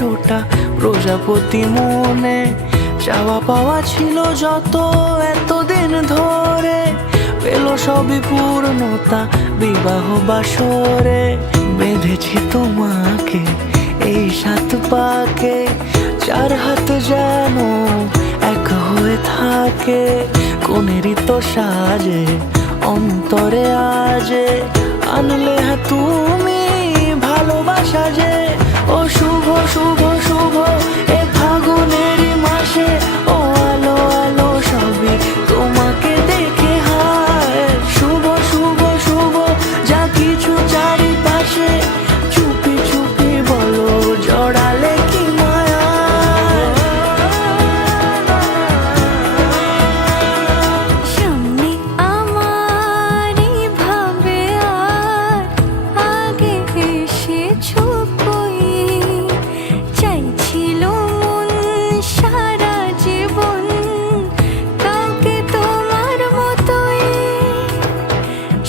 100টা প্রজাপতি মনে, চাওয়া পাওয়া ছিল যত এতদিন ধরে, পেল সবই পূর্ণতা বিবাহ বাসরে। বেঁধেছি তোমাকে এই 7 পাকে, 4 হাত যেন এক হয়ে থাকে। কোনেরই তো সাজে অন্তরে আজে, আনলে তুমি ভালোবাসা যে। ও শুভ শুভ শুভ এ ফাগুনেরই মাসে, ও আলো আলো সবই তোমাকে দেখে হায়। শুভ শুভ শুভ যা কিছু চারিপাশে, চুপি চুপি বলো জড়ালে কি মায়া। সামনে আমার ভাবে আর আগে এসেছো কই, চাইছিল মন সারা জীবন কাউকে তোমার মতোই।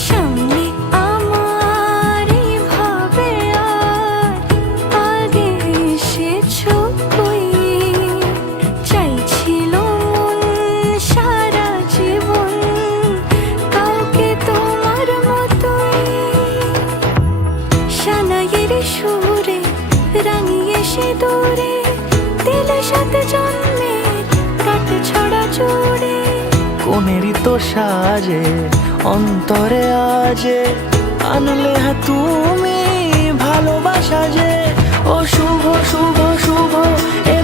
সামনে আমার ভাবে আর আগে এসেছো কই, চাইছিল মন সারা জীবন কাউকে তোমার মতোই। সানাইয়ের সুরে রাঙিয়ে সে দূরে, দিলে 7 জন্মের কাট ছড়া জোড়ে। কোনেরই তো সাজে অন্তরে আজে, আনলে তুমি ভালোবাসা যে। ও শুভ শুভ শুভ এ